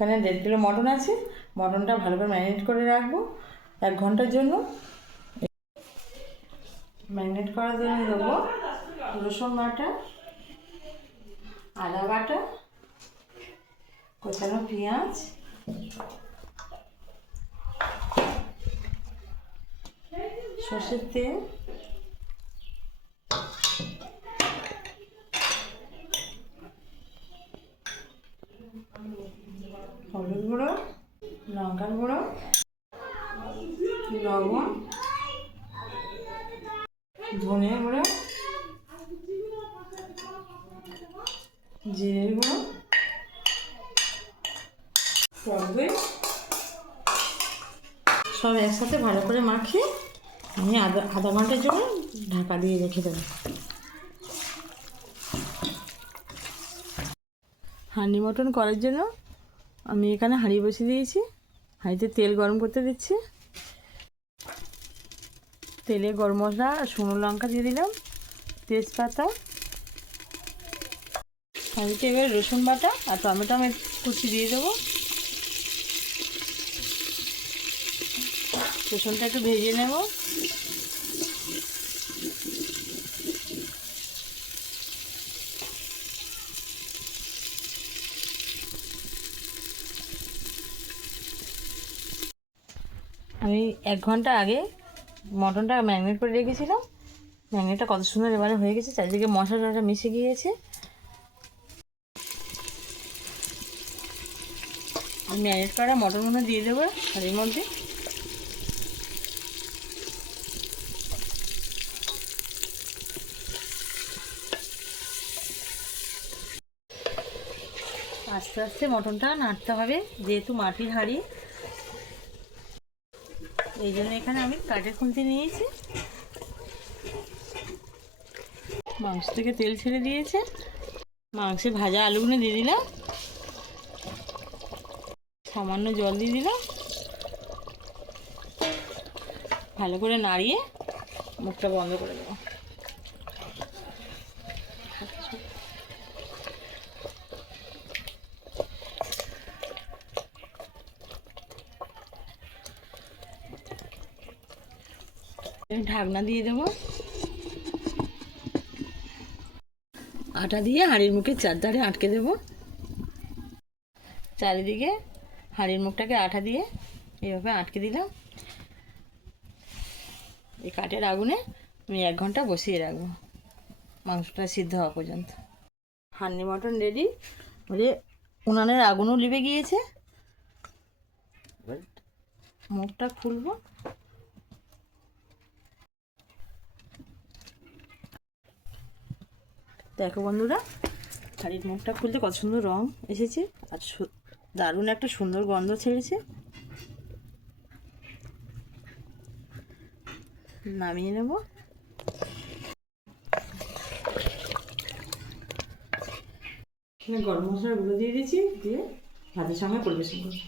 এখানে 1.5 kilo mutton আছে। মটনটা ভালো করে ম্যারিনেট করে রাখবো 1 ঘন্টার জন্য। ম্যারিনেট করার জন্য দেবো রসুন বাটা, আদা বাটা, কোচানো পেঁয়াজ, সর্ষের তেল, হলুদ গুঁড়ো, লঙ্কার গুঁড়ো, লবণ, ধনে গুঁড়ো, জিরের গুঁড়ো, টক দই, সব একসাথে ভালো করে মাখিয়ে আমি আধা ঘন্টার জন্য ঢাকা দিয়ে রেখে দেবো। হাঁড়ি মটন করার জন্য আমি এখানে হাঁড়ি বসিয়ে দিয়েছি। হাঁড়িতে তেল গরম করতে দিচ্ছি। তেলে গরম মশলা, শুকনো লঙ্কা দিয়ে দিলাম, তেজপাতা। হাঁড়িতে এবার রসুন বাটা আর টমেটো আমি কুচি দিয়ে দেবো। রসুনটা একটু ভেজে নেব। আমি 1 ঘন্টা আগে মটনটা ম্যারিনেট করে রেখেছিলাম। ম্যারিনেটটা কত সুন্দর এবারে হয়ে গেছে, চারিদিকে মশলাটা মিশে গিয়েছে। আমি ম্যারিনেট করা মটনগুলো দিয়ে দেবো হাঁড়ির মধ্যে। আস্তে আস্তে মটনটা নাড়তে হবে, যেহেতু মাটির হাঁড়ি, এই জন্য এখানে আমি কাঠের খুন্তি নিয়েছি। মাংস থেকে তেল ছেড়ে দিয়েছে। মাংসে ভাজা আলুগুলো দিয়ে দিলাম, সামান্য জল দিয়ে দিলাম। ভালো করে নাড়িয়ে মুখটা বন্ধ করে দেবো। ঢাকনা দিয়ে দেবো। আটা দিয়ে হাঁড়ির মুখে চারধারে আটকে দেবো। চারিদিকে হাঁড়ির মুখটাকে আটা দিয়ে এইভাবে আটকে দিলাম। এই কাঠের আগুনে আমি 1 ঘন্টা বসিয়ে রাখবো, মাংসটা সিদ্ধ হওয়া পর্যন্ত। হাঁড়ি মটন রেডি। বলে উনানের আগুনও লিভে গিয়েছে। মুখটা খুলবো। দেখো বন্ধুরা, হাঁড়ির মুখটা খুলতে কত সুন্দর রং এসেছে আর দারুণ একটা সুন্দর গন্ধ ছেড়েছে। নামিয়ে নেব। গরম মশলার গুঁড়ো দিয়ে দিয়েছি, দিয়ে ভাতের সঙ্গে পরিবেশন করবো।